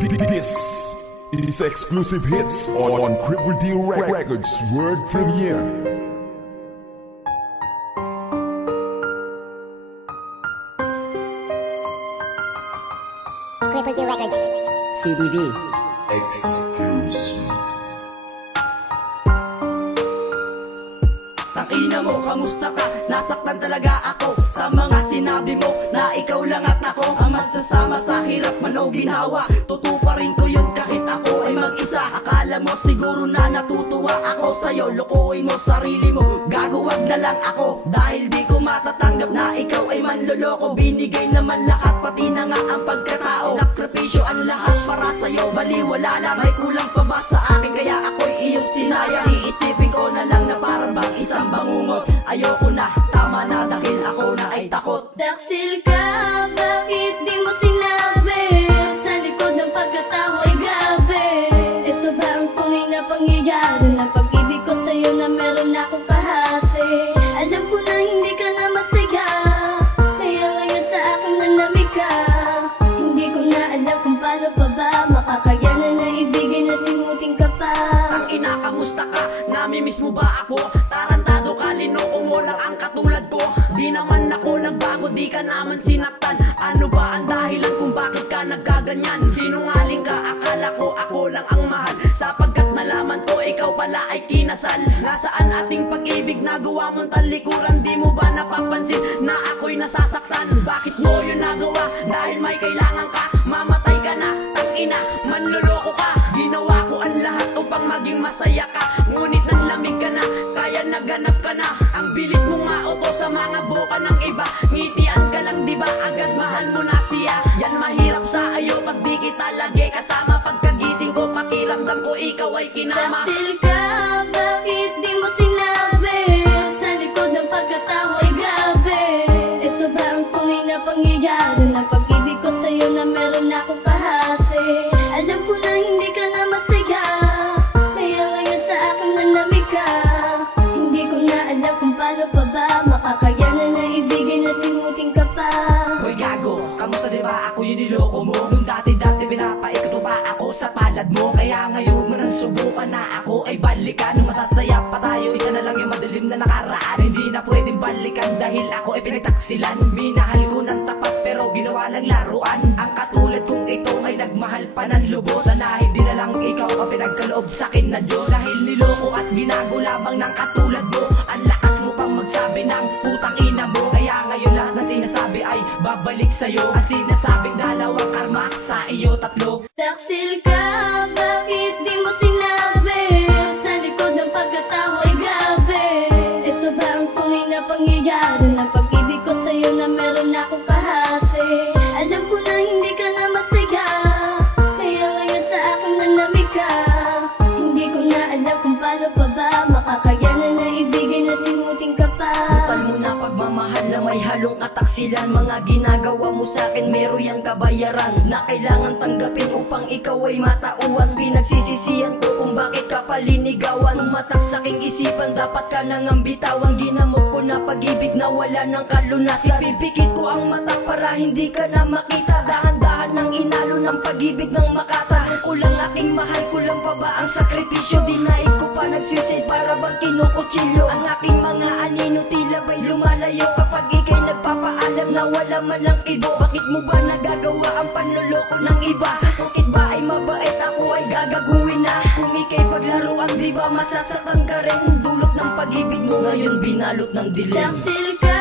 This is exclusive hits on Cripple D Records World Premiere. Cripple D Records. CDB. Exclusive. Tangina mo, kamusta ka? Nasaktan talaga ako sa mga sinabi mo na ikaw lang at ako ang magsasama sa hirap man o ginawa. Tutuparin ko yun kahit ako ay mag-isa. Akala mo siguro na natutuwa ako sa'yo. Lokohin mo sarili mo, gagawag na lang ako. Dahil di ko matatanggap na ikaw ay manloloko. Binigay naman lahat, pati na nga ang pagkatao. Sakripisyo ang lahat para sa'yo, baliwala lang. May kulang pa ba sa akin kaya ako'y iyong sinayang? Iisipin ko na lang na parang bang isang bangungot. Ayoko na, tama na dahil ako na ay takot. Taksil ka, bakit di mo sinabi? Sa likod ng pagkatawa ay grabe. Ito ba ang tunay na pangyayari ng pag-ibig ko sa'yo na meron akong kahati? Alam ko na hindi ka na masaya, kaya ngayon sa akin nanamig ka. Hindi ko na alam kung paano pa ba makakayanan na ibigay na limutin ka pa. Tangina, kamusta ka? Namimiss mo ba ako? Tarantado ka, linoko mo lang ang katulad ko. Di naman ako nagbago, di ka naman sinaktan. Ano ba ang dahilan kung bakit ka nagkaganyan? Sinungaling ka, akala ko ako lang ang mahal. Sapagkat nalaman ko ikaw pala ay kinasal. Nasaan ating pag-ibig, nagawa mong talikuran? Di mo ba napapansin na ako'y nasasaktan? Bakit mo yun nagawa? Dahil may kailangan ka, mamatay ka na. Tangina, manloloko ka. Ginawa ko ang lahat upang maging masaya ka. Ngunit nanlamig ka na, kaya naganap ka na. Ang bilis mong mauto sa mga boka ng iba. Ngitian ka lang diba, agad mahal mo na siya. Yan mahirap sa ayo pag di kita lagi kasama. Pagkagising ko, pakiramdam ko ikaw ay kinama. Taksil ka, bakit di mo sinabi? Sa likod ng pagkatawa ay grabe. Ito ba ang tunay na pangyayari ng pag-ibig ko sa'yo na meron akong kahati? Alam ko na hindi ka na masaya, kaya ngayon sa akin nanamig ka. Hindi ko na alam kung paano pa ba makakayanan na ibigay na limutin ka pa. Hoy gago, kamusta diba ako yung niloko mo? Nung dati-dati pinapaikot mo pa ako sa palad mo. Kaya ngayon mo nang subukan na ako ay balikan. Nung masasaya pa tayo, isa na lang yung madilim na nakaraan. Hindi na pwedeng balikan dahil ako ay pinagtaksilan. Minahal ko ng tapat pero ginawa lang laruan. Ang katulad kong ito ay nagmahal pa ng lubos. Sana hindi na lang ikaw ang pinagkaloob sa'kin na Diyos. Dahil niloko at ginago lamang ng katulad mo. Ang lakas mo pang magsabi ng putang ina mo. Kaya ngayon lahat ng sinasabi ay babalik sa'yo. Ang sinasabing dalawang karma sa iyo tatlo. Taksil ka, bakit di mo sinabi? Sa likod ng pagkatawa ay grabe. Ito ba ang tunay na pangyayari ng pag-ibig ko sa'yo na meron akong kahati? Alam ko na hindi ka na masaya, kaya ngayon sa akin nanamig ka. Hindi ko na alam kung paano pa ba makakayanan na ibigay na limutin ka pa. Bukan mo na pagmamahal na may halong kataksilan. Mga ginagawa mo sa'kin meron yang kabayaran na kailangan tanggapin upang ikaw ay matauhan. Pinagsisisihan ko kung bakit ka palinigawan. Tumatak sa'king isipan, dapat ka nang ambitawan. Ginamot ko na pag-ibig na wala ng kalunasan. Ipipikit ko ang mata para hindi ka na makita. Dahan-dahan ng inalo ng pag-ibig ng makata. Kulang aking mahal, kulang pa ba ang sakripisyo? Dinaig ko pa nagsuicide para bang kinukutsilyo. Ang aking mga anino tila ba'y lumalayo kapag ikay nagpapaalam na wala man lang ibo. Bakit mo ba nagagawa ang panloloko ng iba? Bakit ba ay mabait ako ay gagaguhin na? Kung ikay paglaruan di ba masasaktan ka rin? Dulot ng pag-ibig mo ngayon binalot ng dilim. Taksil ka,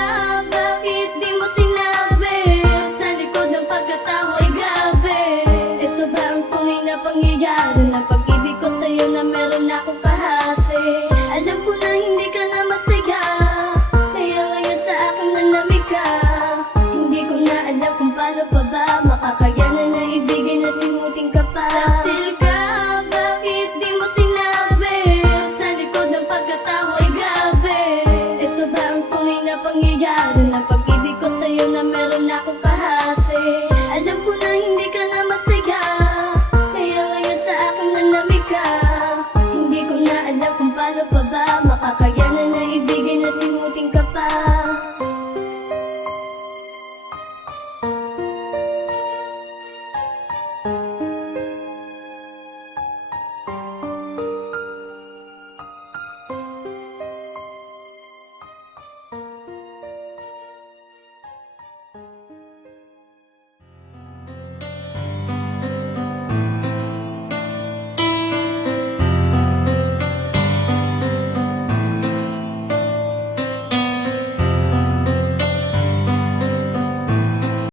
bakit di mo sinabi? Sa likod ng pagkatawa ay grabe. Ito ba ang tunay na pangyayari ng pag-ibig ko sa'yo na meron akong kahati? Alam ko na hindi ka na masaya, kaya ngayon sa akin nanamig ka. Hindi ko na alam kung paano pa ba makakayanan na ibigay na limutin ka